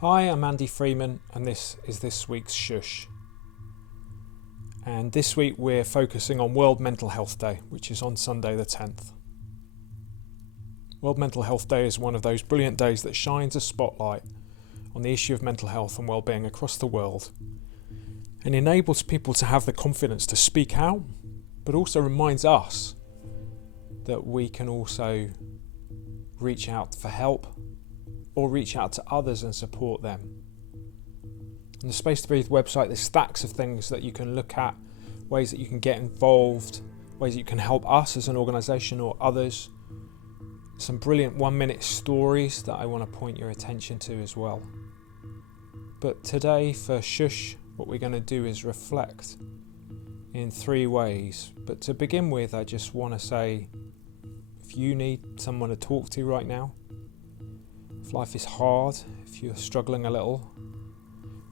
Hi, I'm Andy Freeman, and this is this week's Shhh. And this week we're focusing on World Mental Health Day, which is on Sunday the 10th. World Mental Health Day is one of those brilliant days that shines a spotlight on the issue of mental health and well-being across the world, and enables people to have the confidence to speak out, but also reminds us that we can also reach out for help or reach out to others and support them. On the Space to Breathe website, there's stacks of things that you can look at, ways that you can get involved, ways that you can help us as an organisation or others. Some brilliant 1-minute stories that I want to point your attention to as well. But today for Shhh, what we're going to do is reflect in 3 ways. But to begin with, I just want to say, if you need someone to talk to right now, if life is hard, if you're struggling a little,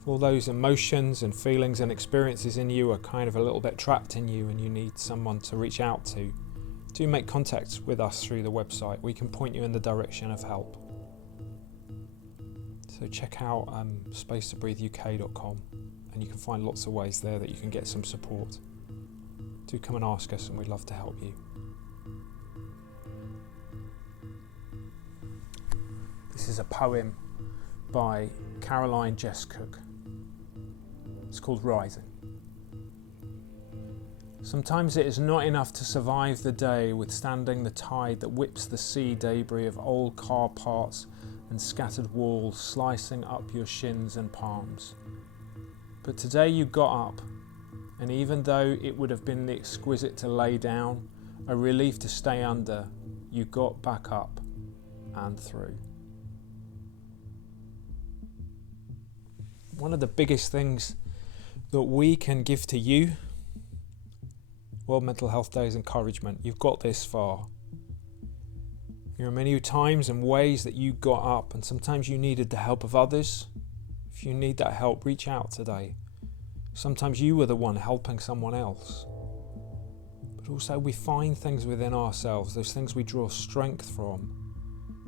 if all those emotions and feelings and experiences in you are kind of a little bit trapped in you and you need someone to reach out to, do make contact with us through the website. We can point you in the direction of help. So check out space2breatheuk.com and you can find lots of ways there that you can get some support. Do come and ask us and we'd love to help you. This is a poem by Caroline Jess Cook. It's called Rising. Sometimes it is not enough to survive the day withstanding the tide that whips the sea debris of old car parts and scattered walls slicing up your shins and palms. But today you got up, and even though it would have been exquisite to lay down, a relief to stay under, you got back up and through. One of the biggest things that we can give to you, World Mental Health Day, is encouragement. You've got this far. There are many times and ways that you got up, and sometimes you needed the help of others. If you need that help, reach out today. Sometimes you were the one helping someone else. But also we find things within ourselves, those things we draw strength from,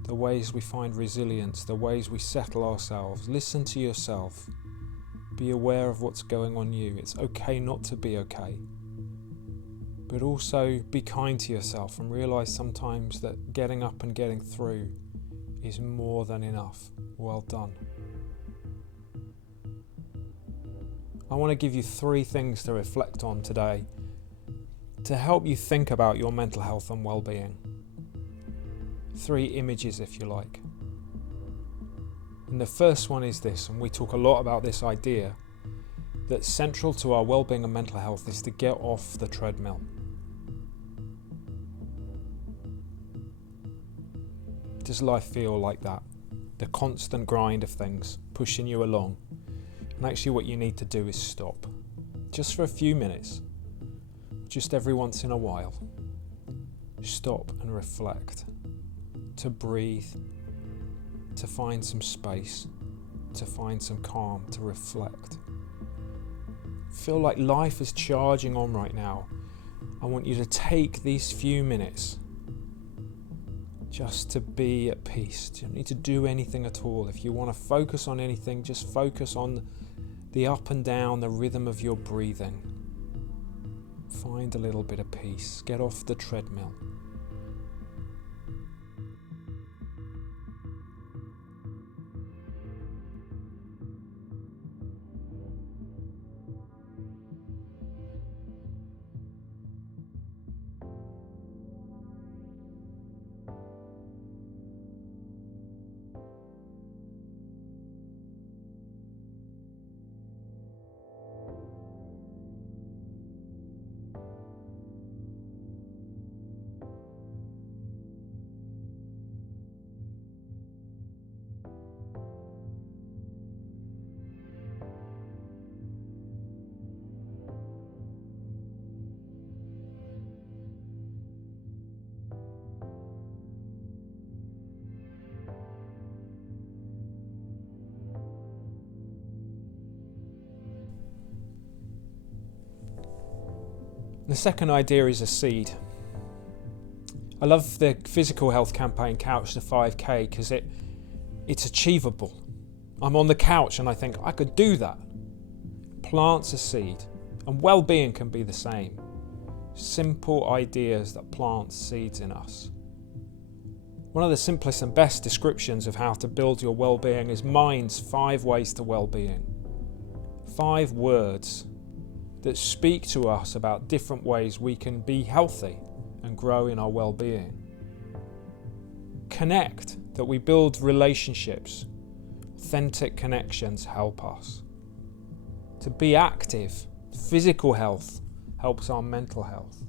the ways we find resilience, the ways we settle ourselves. Listen to yourself. Be aware of what's going on you. It's okay not to be okay. But also be kind to yourself and realise sometimes that getting up and getting through is more than enough. Well done. I want to give you 3 things to reflect on today to help you think about your mental health and well-being. 3 images, if you like. And the first one is this, and we talk a lot about this idea, that central to our well-being and mental health is to get off the treadmill. Does life feel like that? The constant grind of things, pushing you along. And actually what you need to do is stop. Just for a few minutes. Just every once in a while. Stop and reflect. To breathe. To find some space. To find some calm. To reflect. Feel like life is charging on right now. I want you to take these few minutes just to be at peace. You don't need to do anything at all. If you want to focus on anything, just focus on the up and down, the rhythm of your breathing. Find a little bit of peace. Get off the treadmill. The second idea is a seed. I love the physical health campaign Couch to 5K because it's achievable. I'm on the couch and I think, I could do that. Plants a seed, and well-being can be the same. Simple ideas that plant seeds in us. One of the simplest and best descriptions of how to build your well-being is Mind's 5 ways to well-being. 5 words that speak to us about different ways we can be healthy and grow in our well-being. Connect, that we build relationships. Authentic connections help us. To be active, physical health helps our mental health.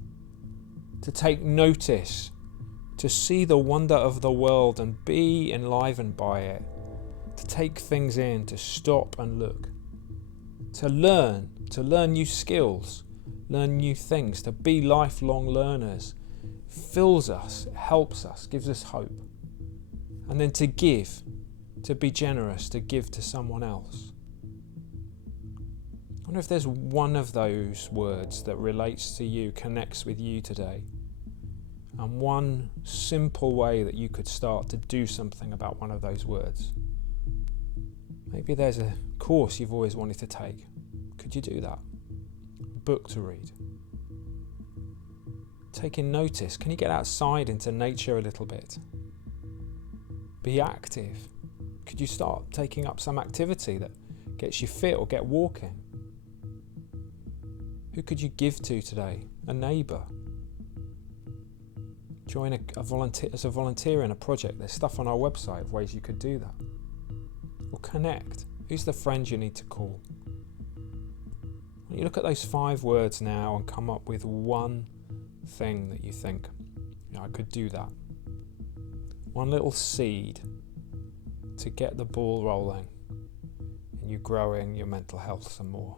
To take notice, to see the wonder of the world and be enlivened by it. To take things in, to stop and look. To learn new skills, learn new things, to be lifelong learners. Fills us, it helps us, gives us hope. And then to give, to be generous, to give to someone else. I wonder if there's one of those words that relates to you, connects with you today. And one simple way that you could start to do something about one of those words. Maybe there's a course you've always wanted to take. Could you do that? A book to read. Taking notice. Can you get outside into nature a little bit? Be active. Could you start taking up some activity that gets you fit or get walking? Who could you give to today? A neighbour? Join a volunteer as a volunteer in a project. There's stuff on our website of ways you could do that. Or connect. Who's the friend you need to call? When you look at those 5 words now and come up with one thing that you think, I could do that. One little seed to get the ball rolling and you growing your mental health some more.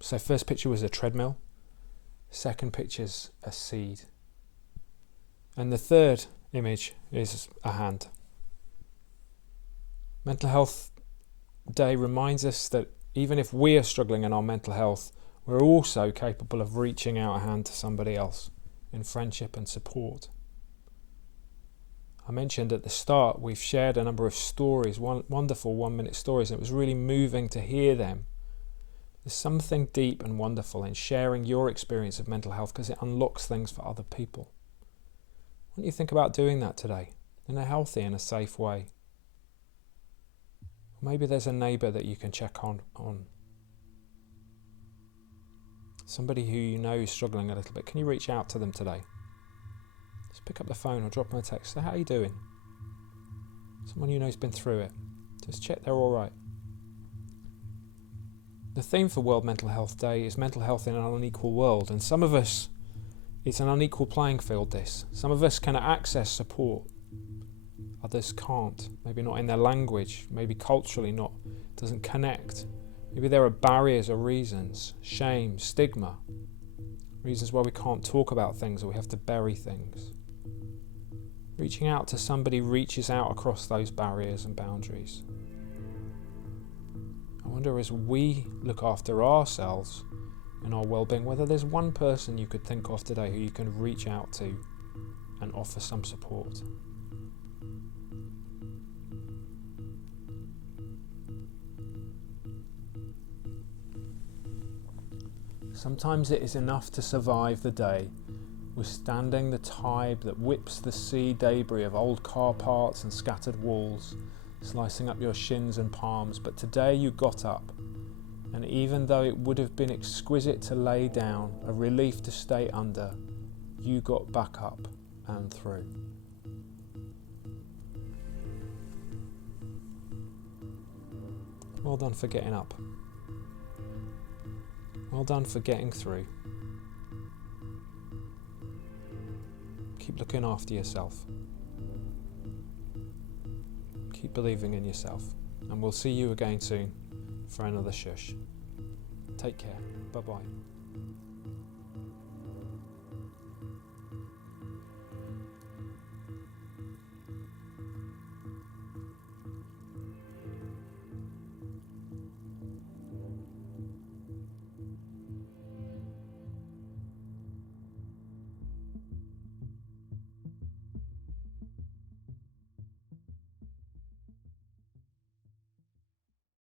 So first picture was a treadmill, second picture's a seed, and the third image is a hand. Mental Health Day reminds us that even if we are struggling in our mental health, we're also capable of reaching out a hand to somebody else in friendship and support. I mentioned at the start we've shared a number of stories, wonderful 1-minute stories, and it was really moving to hear them. There's something deep and wonderful in sharing your experience of mental health because it unlocks things for other people. Why don't you think about doing that today in a healthy and a safe way? Maybe there's a neighbour that you can check on. Somebody who you know is struggling a little bit. Can you reach out to them today? Just pick up the phone or drop them a text. Say, how are you doing? Someone you know has been through it. Just check they're all right. The theme for World Mental Health Day is mental health in an unequal world, and some of us, it's an unequal playing field this. Some of us can access support, others can't, maybe not in their language, maybe culturally not, doesn't connect. Maybe there are barriers or reasons, shame, stigma, reasons why we can't talk about things or we have to bury things. Reaching out to somebody reaches out across those barriers and boundaries. I wonder, as we look after ourselves and our well-being, whether there's one person you could think of today who you can reach out to and offer some support. Sometimes it is enough to survive the day, withstanding the tide that whips the sea debris of old car parts and scattered walls, slicing up your shins and palms. But today you got up, and even though it would have been exquisite to lay down, a relief to stay under, you got back up and through. Well done for getting up. Well done for getting through. Keep looking after yourself. Keep believing in yourself, and we'll see you again soon for another Shhh. Take care. Bye-bye.